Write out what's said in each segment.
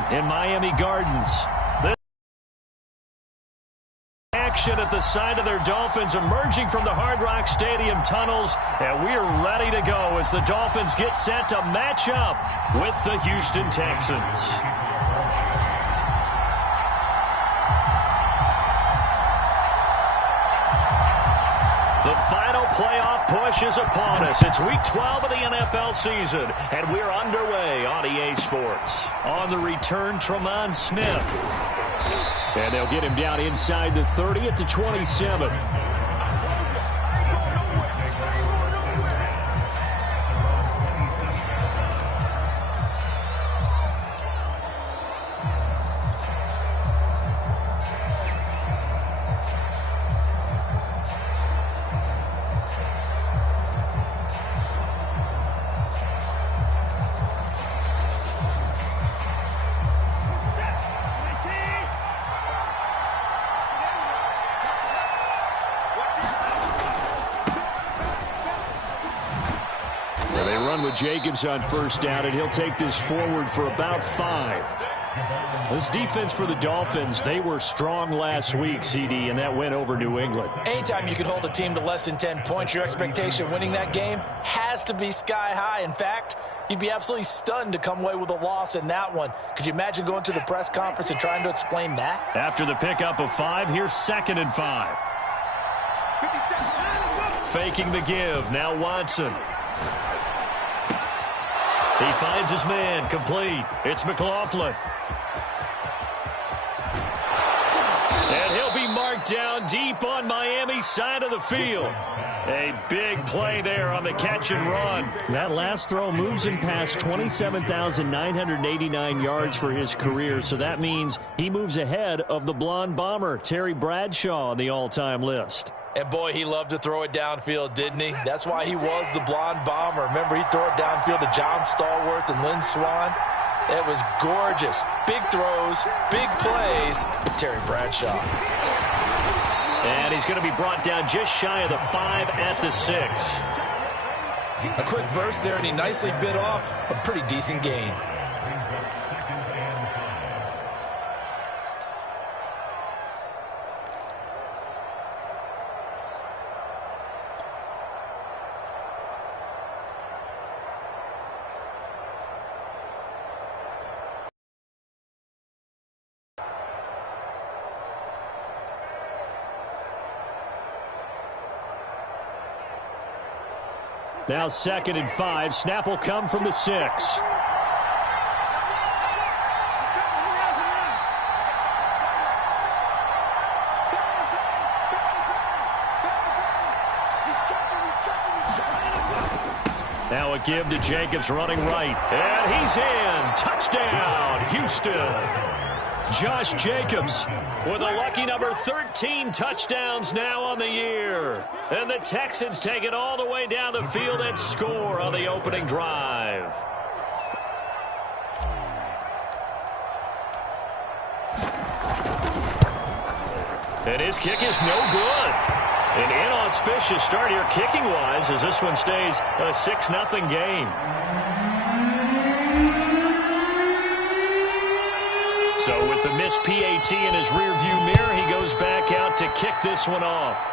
action in Miami Gardens. This action at the side of their Dolphins emerging from the Hard Rock Stadium tunnels, and we're ready to go as the Dolphins get set to match up with the Houston Texans. The final playoff push is upon us. It's Week 12 of the NFL season, and we're underway on EA Sports. On the return, Tremont Smith. And they'll get him down inside the 30 at the 27. Jacobs on first down, and he'll take this forward for about 5. This defense for the Dolphins, they were strong last week, CD, and that went over New England. Anytime you can hold a team to less than 10 points, your expectation winning that game has to be sky high. In fact, you'd be absolutely stunned to come away with a loss in that one. Could you imagine going to the press conference and trying to explain that? After the pickup of 5, here's 2nd and 5. Faking the give, now Watson. He finds his man, complete. It's McLaughlin. And he'll be marked down deep on Miami's side of the field. A big play there on the catch and run. That last throw moves him past 27,989 yards for his career, so that means he moves ahead of the blonde bomber, Terry Bradshaw, on the all-time list. And, boy, he loved to throw it downfield, didn't he? That's why he was the blonde bomber. Remember, he threw it downfield to John Stallworth and Lynn Swann. It was gorgeous. Big throws, big plays. Terry Bradshaw. And he's going to be brought down just shy of the 5 at the 6. A quick burst there, and he nicely bit off a pretty decent gain. Now 2nd and 5. Snap will come from the 6. Now a give to Jacobs running right. And he's in. Touchdown, Houston. Josh Jacobs with a lucky number 13 touchdowns now on the year. And the Texans take it all the way down the field and score on the opening drive. And his kick is no good. An inauspicious start here kicking-wise as this one stays a 6-0 game. So with the missed PAT in his rearview mirror, he goes back out to kick this one off.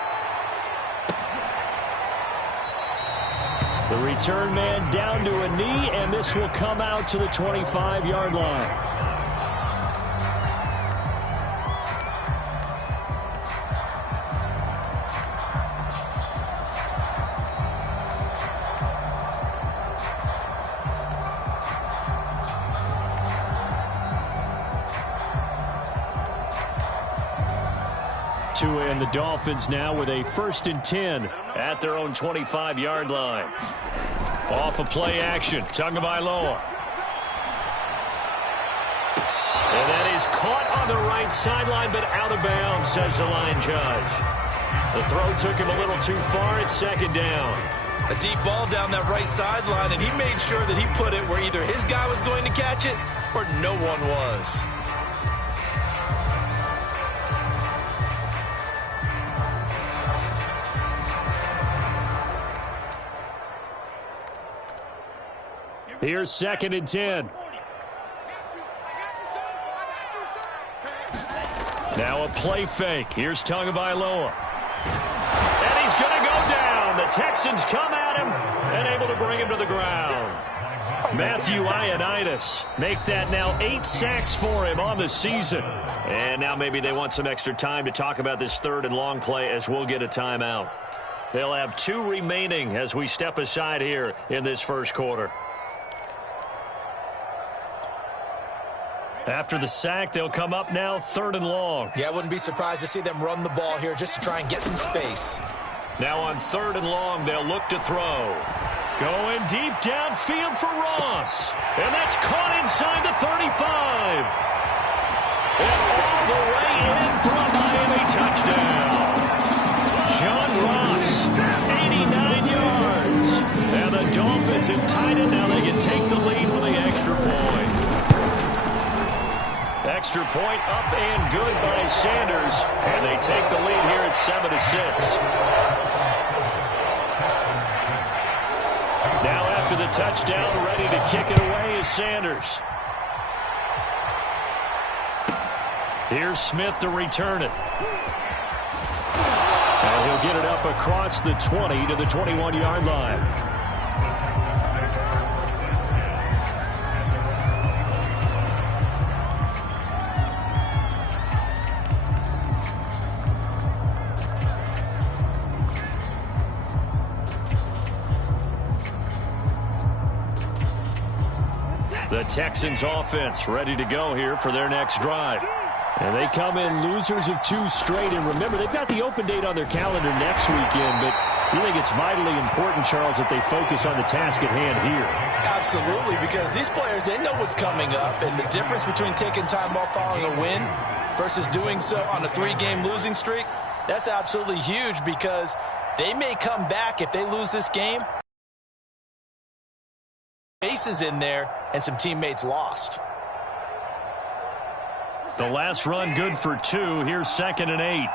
The return man down to a knee, and this will come out to the 25-yard line. And the Dolphins now with a 1st and 10 at their own 25-yard line. Off of play action, Tagovailoa. And that is caught on the right sideline, but out of bounds, says the line judge. The throw took him a little too far. It's 2nd down. A deep ball down that right sideline, and he made sure that he put it where either his guy was going to catch it or no one was. Here's 2nd and 10. Now a play fake. Here's Tagovailoa. And he's going to go down. The Texans come at him and able to bring him to the ground. Matthew Ioannidis make that now 8 sacks for him on the season. And now maybe they want some extra time to talk about this 3rd and long play as we'll get a timeout. They'll have 2 remaining as we step aside here in this first quarter. After the sack, they'll come up now 3rd and long. Yeah, I wouldn't be surprised to see them run the ball here just to try and get some space. Now on 3rd and long, they'll look to throw. Going deep downfield for Ross. And that's caught inside the 35. And all the way in for a Miami touchdown. John Ross, 89 yards. And the Dolphins have tied it. Now they can take the lead with the extra point. Extra point up and good by Sanders. And they take the lead here at 7-6. Now after the touchdown, ready to kick it away is Sanders. Here's Smith to return it. And he'll get it up across the 20 to the 21-yard line. The Texans offense ready to go here for their next drive. And they come in losers of 2 straight. And remember, they've got the open date on their calendar next weekend. But you think it's vitally important, Charles, that they focus on the task at hand here? Absolutely, because these players, they know what's coming up. And the difference between taking time off following a win versus doing so on a 3-game losing streak, that's absolutely huge because they may come back if they lose this game. Bases in there and some teammates lost. The last run good for 2. Here's 2nd and 8.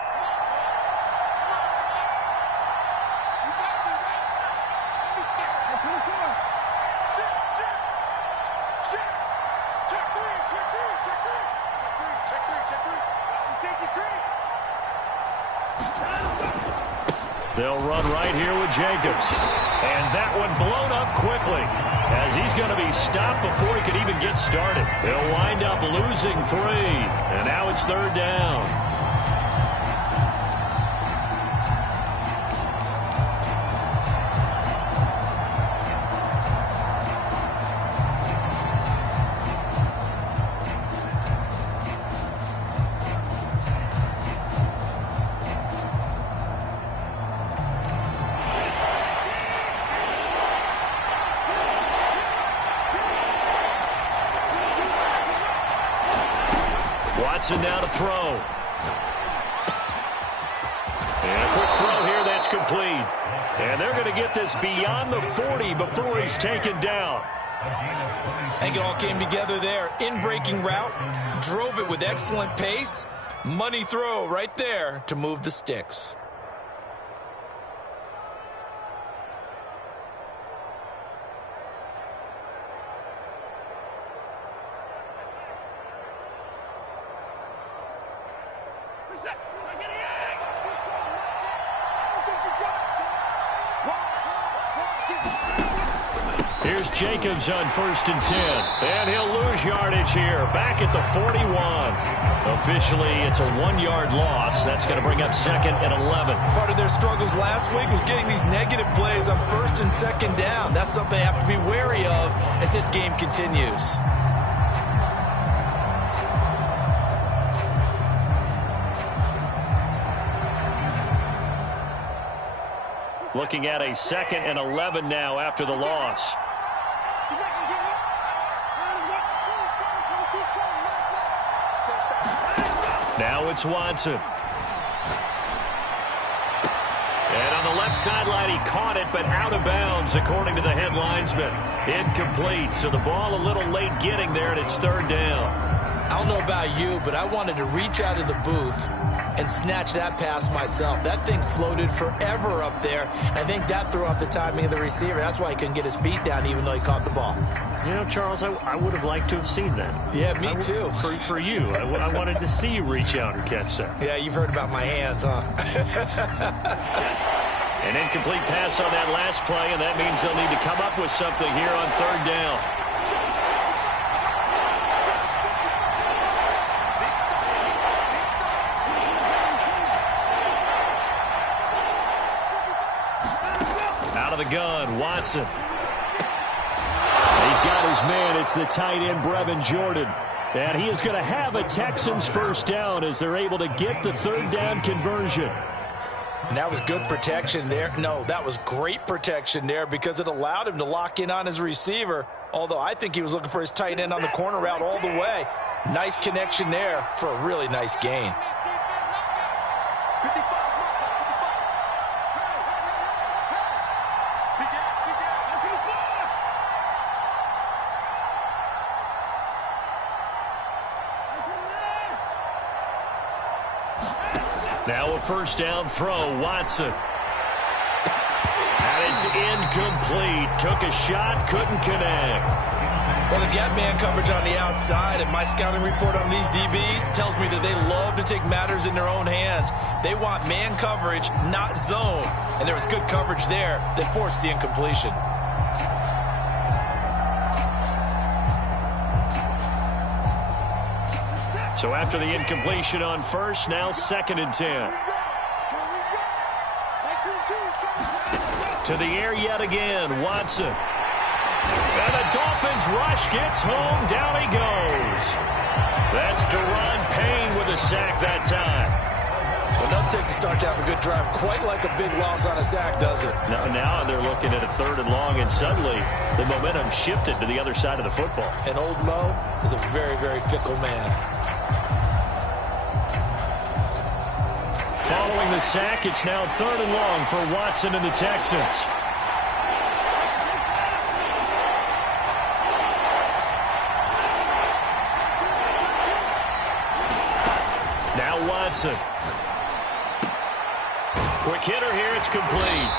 They'll run right here with Jacobs. And that one blown up quickly as he's going to be stopped before he can even get started. They'll wind up losing 3. And now it's 3rd down. Watson now to throw. And a quick throw here that's complete. And they're going to get this beyond the 40 before he's taken down. I think it all came together there. In-breaking route, drove it with excellent pace. Money throw right there to move the sticks. Here's Jacobs on 1st and 10. And he'll lose yardage here. Back at the 41. Officially, it's a 1-yard loss. That's going to bring up 2nd and 11. Part of their struggles last week was getting these negative plays on 1st and 2nd down. That's something they have to be wary of as this game continues. Looking at a 2nd and 11 now after the loss. Now it's Watson. And on the left sideline, he caught it, but out of bounds, according to the head linesman. Incomplete, so the ball a little late getting there, and it's 3rd down. I don't know about you, but I wanted to reach out of the booth, and snatch that pass myself. That thing floated forever up there. I think that threw off the timing of the receiver. That's why he couldn't get his feet down even though he caught the ball. You know, Charles, I would have liked to have seen that. Yeah, me too. For you. I wanted to see you reach out and catch that. Yeah, you've heard about my hands, huh? An incomplete pass on that last play, and that means they'll need to come up with something here on third down. Out of the gun, Watson. He's got his man. It's the tight end, Brevin Jordan. And he is going to have a Texans first down as they're able to get the third down conversion. And that was good protection there. No, that was great protection there because it allowed him to lock in on his receiver, although I think he was looking for his tight end on the corner route all the way. Nice connection there for a really nice gain. Now a first down throw, Watson. And it's incomplete. Took a shot, couldn't connect. Well, they've got man coverage on the outside, and my scouting report on these DBs tells me that they love to take matters in their own hands. They want man coverage, not zone. And there was good coverage there that forced the incompletion. So after the incompletion on first, now 2nd and 10. To the air yet again, Watson. And the Dolphins rush, gets home, down he goes. That's Deron Payne with a sack that time. Well, nothing takes a start to have a good drive, quite like a big loss on a sack, does it? Now they're looking at a 3rd and long, and suddenly the momentum shifted to the other side of the football. And old Mo is a very, very fickle man. Following the sack, it's now 3rd and long for Watson and the Texans. Now Watson. Quick hitter here, it's complete.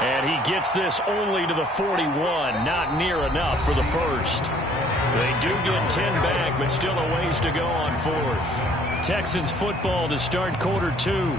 And he gets this only to the 41, not near enough for the first. They do get 10 back, but still a ways to go on 4th. Texans football to start quarter 2.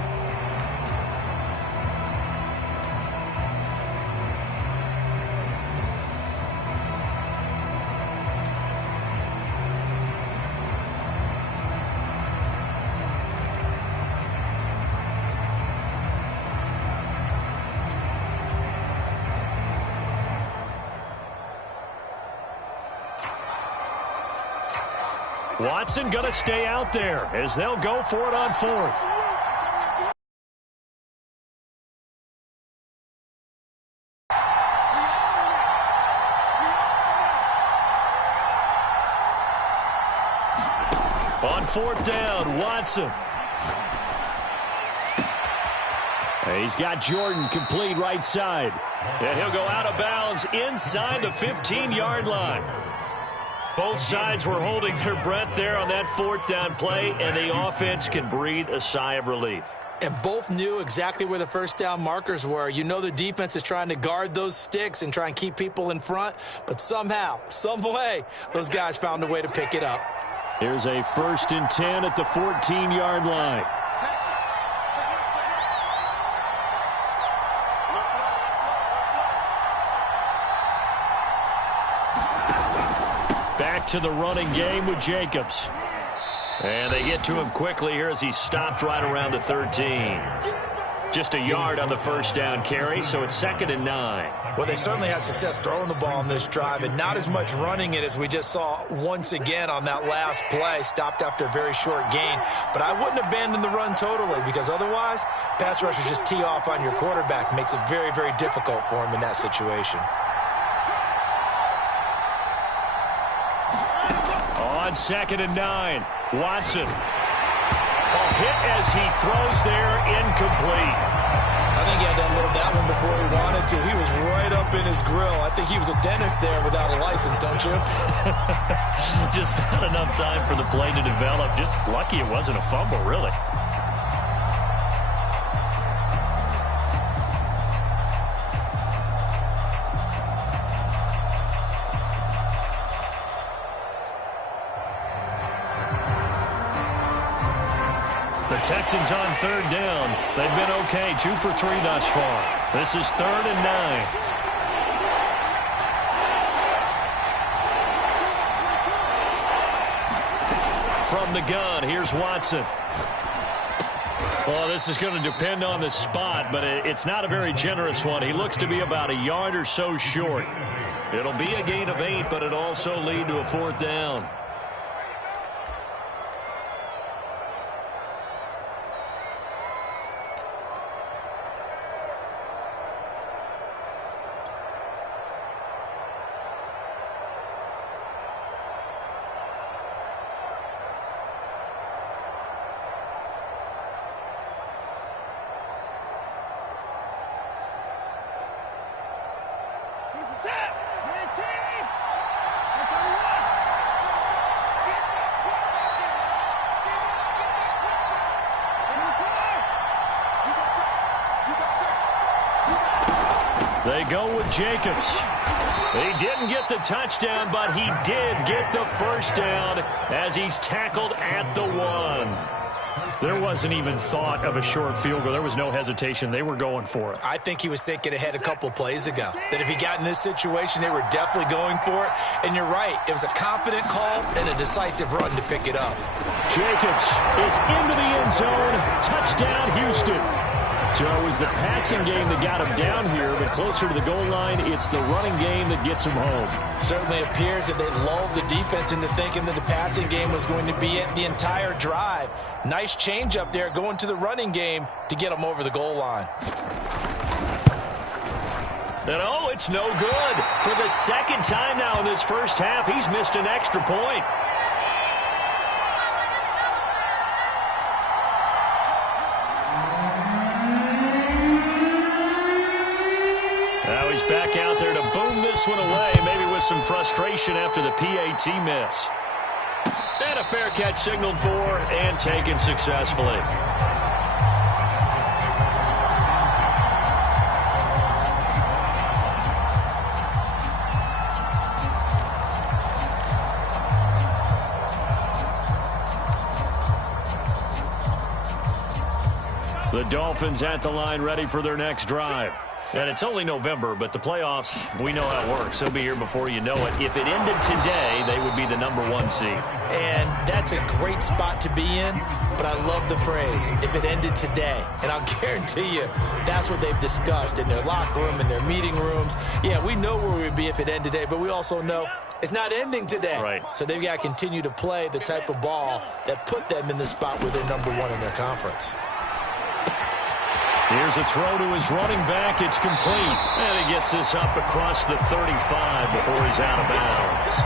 Watson going to stay out there as they'll go for it on 4th. On 4th down, Watson. He's got Jordan complete right side. And he'll go out of bounds inside the 15-yard line. Both sides were holding their breath there on that 4th down play, and the offense can breathe a sigh of relief. And both knew exactly where the first down markers were. You know the defense is trying to guard those sticks and try and keep people in front, but somehow, some way, those guys found a way to pick it up. Here's a 1st and 10 at the 14-yard line. Back to the running game with Jacobs. And they get to him quickly here as he stopped right around the 13. Just a yard on the first down carry, so it's 2nd and 9. Well, they certainly had success throwing the ball in this drive, and not as much running it as we just saw once again on that last play. Stopped after a very short gain. But I wouldn't abandon the run totally, because otherwise, pass rushers just tee off on your quarterback. Makes it very, very difficult for him in that situation. On 2nd and 9, Watson. A hit as he throws there, incomplete. I think he had to unload that one before he wanted to. He was right up in his grill. I think he was a dentist there without a license, don't you? Just not enough time for the play to develop. Just lucky it wasn't a fumble, really. The Texans on third down. They've been okay, 2 for 3 thus far. This is 3rd and 9. From the gun, here's Watson. Well, this is going to depend on the spot, but it's not a very generous one. He looks to be about a yard or so short. It'll be a gain of 8, but it'll also lead to a 4th down. They go with Jacobs. He didn't get the touchdown, but he did get the first down as he's tackled at the 1. There wasn't even thought of a short field goal. There was no hesitation. They were going for it. I think he was thinking ahead a couple plays ago, that if he got in this situation, they were definitely going for it. And you're right. It was a confident call and a decisive run to pick it up. Jacobs is into the end zone. Touchdown, Houston. So it was the passing game that got him down here, but closer to the goal line, it's the running game that gets him home. Certainly appears that they lulled the defense into thinking that the passing game was going to be it the entire drive. Nice change up there going to the running game to get him over the goal line. And oh, it's no good. For the second time now in this first half, he's missed an extra point. Now he's back out there to boom this one away, maybe with some frustration after the PAT miss. And a fair catch signaled for and taken successfully. The Dolphins at the line, ready for their next drive. And it's only November, but the playoffs, we know how it works. They'll be here before you know it. If it ended today, they would be the #1 seed. And that's a great spot to be in, but I love the phrase, if it ended today. And I'll guarantee you that's what they've discussed in their locker room, in their meeting rooms. Yeah, we know where we'd be if it ended today, but we also know it's not ending today. Right. So they've got to continue to play the type of ball that put them in the spot where they're #1 in their conference. Here's a throw to his running back. It's complete. And he gets this up across the 35 before he's out of bounds.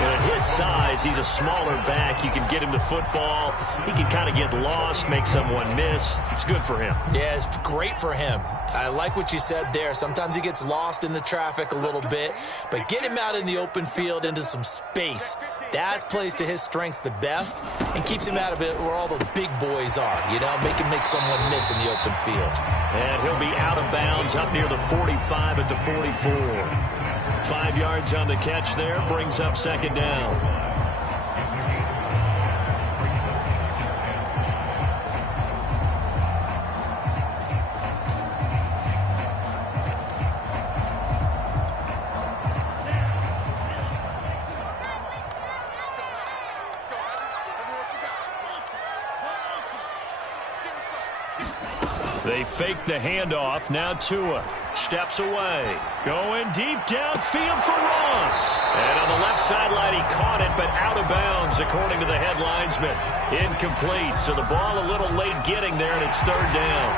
And at his size, he's a smaller back. You can get him to football. He can kind of get lost, make someone miss. It's good for him. Yeah, it's great for him. I like what you said there. Sometimes he gets lost in the traffic a little bit, but get him out in the open field into some space. That plays to his strengths the best and keeps him out of it where all the big boys are, you know, make someone miss in the open field. And he'll be out of bounds up near the 45 at the 44. 5 yards on the catch there, brings up second down. They fake the handoff. Now Tua steps away. Going deep downfield for Ross. And on the left sideline, he caught it, but out of bounds, according to the head linesman. Incomplete. So the ball a little late getting there, and it's third down.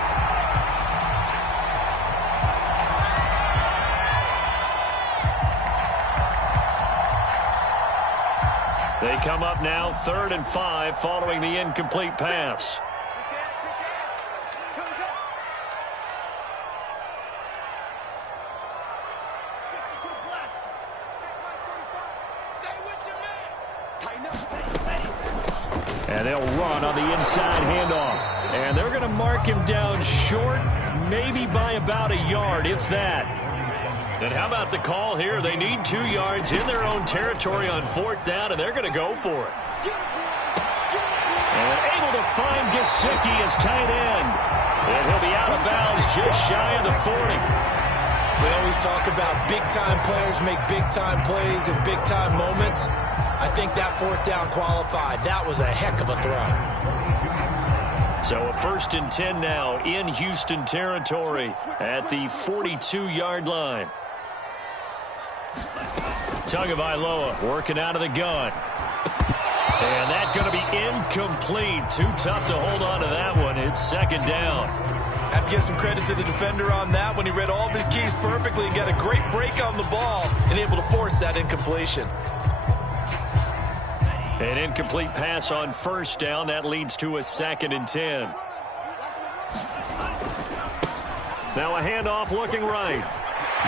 They come up now 3rd and 5 following the incomplete pass. And they'll run on the inside handoff. And they're going to mark him down short, maybe by about a yard, if that. And how about the call here? They need 2 yards in their own territory on 4th down, and they're going to go for it. And able to find Gesicki as tight end. And he'll be out of bounds just shy of the 40. We always talk about big-time players make big-time plays in big-time moments. I think that fourth down qualified. That was a heck of a throw. So a 1st and 10 now in Houston territory at the 42-yard line. Tagovailoa working out of the gun. And that's going to be incomplete. Too tough to hold on to that one. It's 2nd down. Have to give some credit to the defender on that when he read all of his keys perfectly and got a great break on the ball and able to force that incompletion. An incomplete pass on 1st down. That leads to a 2nd and 10. Now a handoff looking right.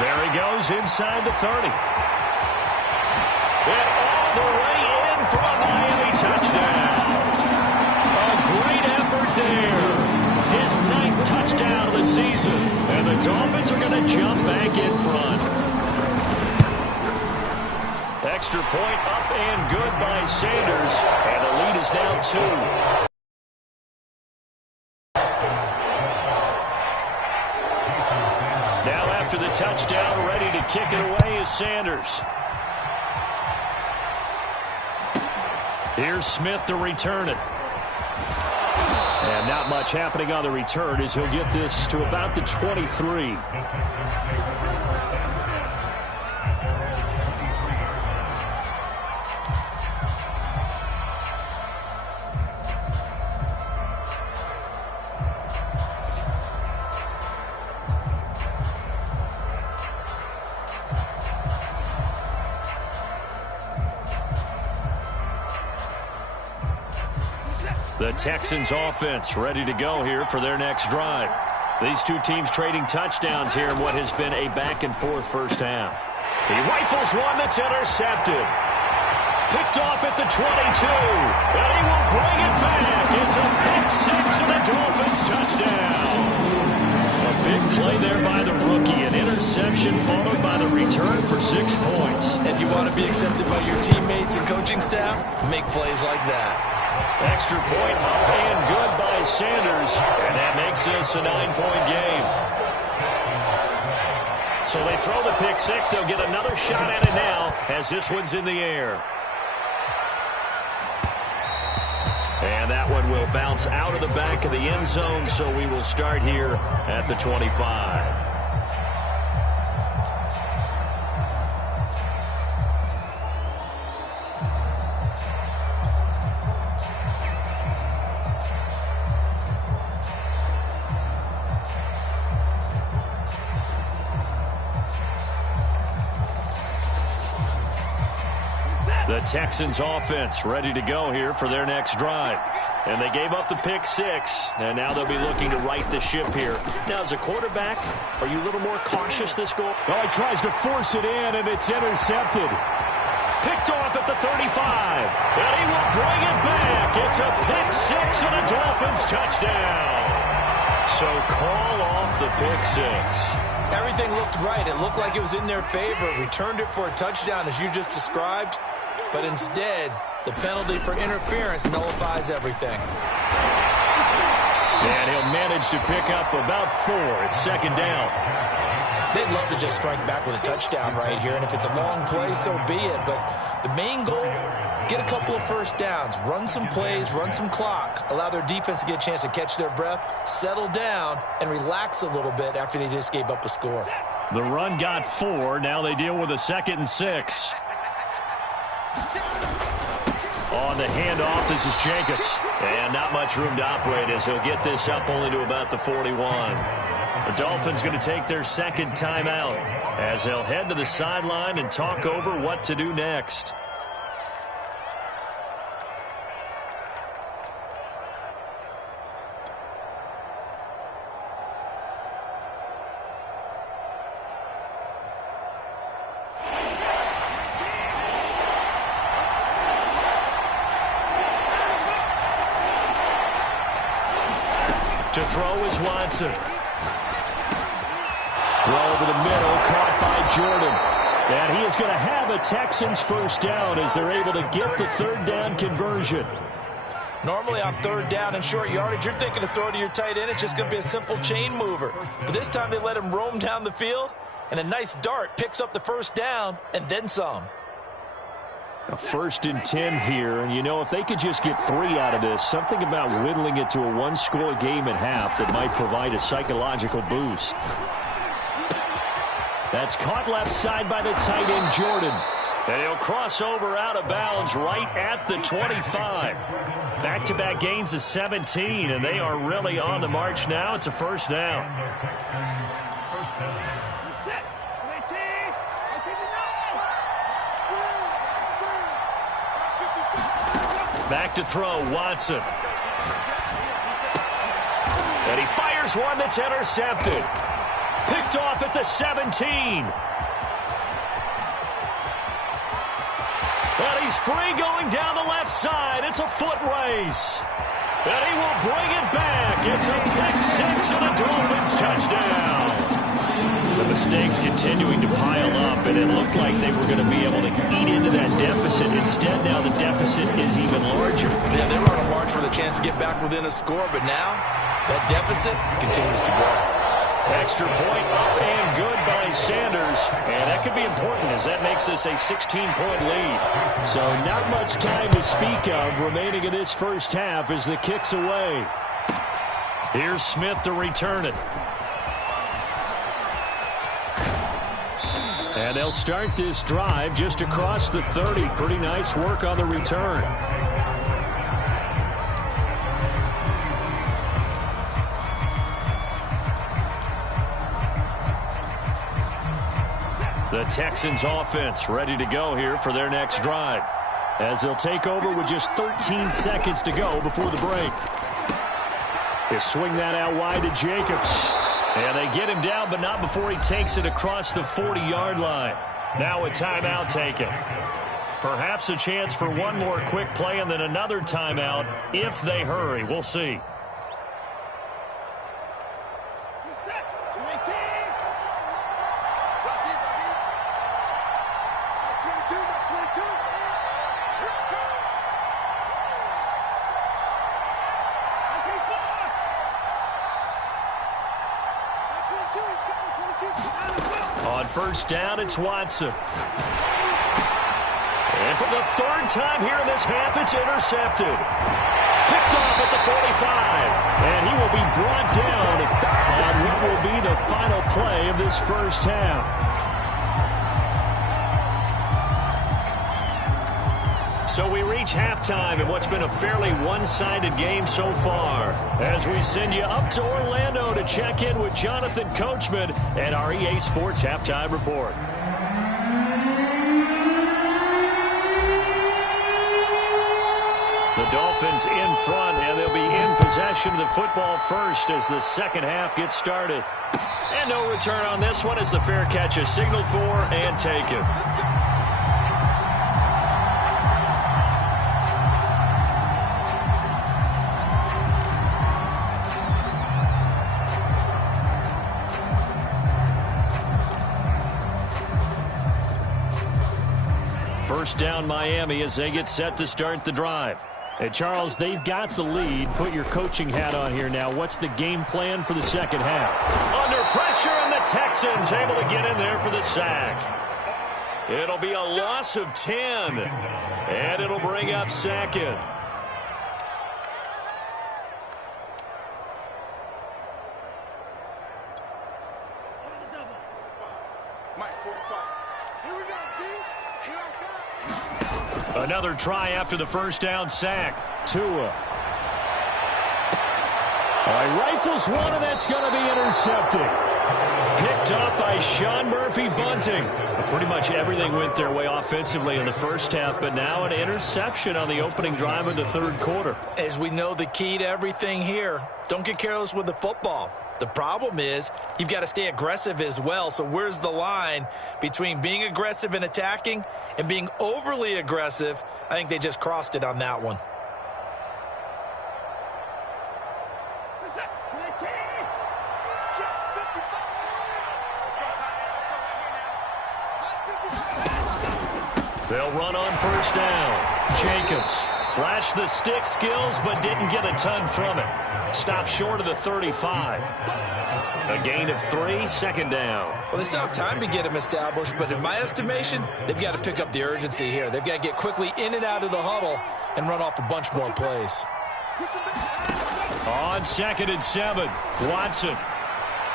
There he goes inside the 30. And all the way in for a Miami touchdown. A great effort there. His 9th touchdown of the season. And the Dolphins are going to jump back in front. Extra point up and good by Sanders. And the lead is now 2. Now after the touchdown, ready to kick it away is Sanders. Here's Smith to return it. And not much happening on the return as he'll get this to about the 23. The Texans offense ready to go here for their next drive. These two teams trading touchdowns here in what has been a back-and-forth first half. He rifles one that's intercepted. Picked off at the 22. And he will bring it back. It's a pick six and a Dolphins touchdown. A big play there by the rookie. An interception followed by the return for 6 points. If you want to be accepted by your teammates and coaching staff, make plays like that. Extra point up and good by Sanders. And that makes this a 9-point game. So they throw the pick six. They'll get another shot at it now as this one's in the air. And that one will bounce out of the back of the end zone, so we will start here at the 25. The Texans offense ready to go here for their next drive. And they gave up the pick six, and now they'll be looking to right the ship here. Now, as a quarterback, are you a little more cautious this goal? Well, he tries to force it in, and it's intercepted. Picked off at the 35, and he will bring it back. It's a pick six and a Dolphins touchdown. So call off the pick six. Everything looked right. It looked like it was in their favor. Returned it for a touchdown, as you just described. But instead, the penalty for interference nullifies everything. And he'll manage to pick up about 4. It's second down. They'd love to just strike back with a touchdown right here. And if it's a long play, so be it. But the main goal, get a couple of first downs. Run some plays, run some clock. Allow their defense to get a chance to catch their breath, settle down, and relax a little bit after they just gave up a score. The run got 4. Now they deal with a 2nd and 6. On the handoff, this is Jacobs. And not much room to operate as he'll get this up only to about the 41. The Dolphins going to take their second timeout as they'll head to the sideline and talk over what to do next. To throw is Watson. Throw over the middle, caught by Jordan. And he is going to have a Texans first down as they're able to get the third down conversion. Normally on third down and short yardage, you're thinking to throw to your tight end. It's just going to be a simple chain mover. But this time they let him roam down the field, and a nice dart picks up the first down and then some. A 1st and 10 here, and you know, if they could just get 3 out of this, something about whittling it to a one-score game at half that might provide a psychological boost. That's caught left side by the tight end, Jordan. And he'll cross over out of bounds right at the 25. Back-to-back gains of 17, and they are really on the march now. It's a first down. Back to throw, Watson. And he fires one that's intercepted. Picked off at the 17. And he's free going down the left side. It's a foot race. And he will bring it back. It's a pick 6 and a Dolphins touchdown. The mistakes continuing to pile up, and it looked like they were going to be able to eat into that deficit. Instead, now the deficit is even larger. Yeah, they were on a march for the chance to get back within a score, but now that deficit continues to grow. Extra point up and good by Sanders. And that could be important as that makes this a 16-point lead. So not much time to speak of remaining in this first half as the kick's away. Here's Smith to return it. And they'll start this drive just across the 30. Pretty nice work on the return. The Texans offense ready to go here for their next drive. As they'll take over with just 13 seconds to go before the break. They swing that out wide to Jacobs. And they get him down, but not before he takes it across the 40-yard line. Now a timeout taken. Perhaps a chance for one more quick play and then another timeout if they hurry. We'll see. On first down, it's Watson. And for the third time here in this half, it's intercepted. Picked off at the 45. And he will be brought down on what will be the final play of this first half. So we reach halftime in what's been a fairly one-sided game so far. As we send you up to Orlando to check in with Jonathan Coachman and our EA Sports Halftime Report. The Dolphins in front, and they'll be in possession of the football first as the second half gets started. And no return on this one as the fair catch is signaled for and taken. First down Miami as they get set to start the drive. And Charles, they've got the lead. Put your coaching hat on here now. What's the game plan for the second half? Under pressure, and the Texans able to get in there for the sack. It'll be a loss of 10, and it'll bring up second. Another try after the first down sack. Tua. All right, rifles one, and that's going to be intercepted. Picked up by Sean Murphy-Bunting. Pretty much everything went their way offensively in the first half, but now an interception on the opening drive of the third quarter. As we know, the key to everything here, don't get careless with the football. The problem is you've got to stay aggressive as well. So where's the line between being aggressive and attacking and being overly aggressive? I think they just crossed it on that one. They'll run on first down. Jacobs Flashed the stick skills, but didn't get a ton from it. Stopped short of the 35. A gain of 3, second down. Well, they still have time to get him established, but in my estimation, they've got to pick up the urgency here. They've got to get quickly in and out of the huddle and run off a bunch more plays. On 2nd and 7, Watson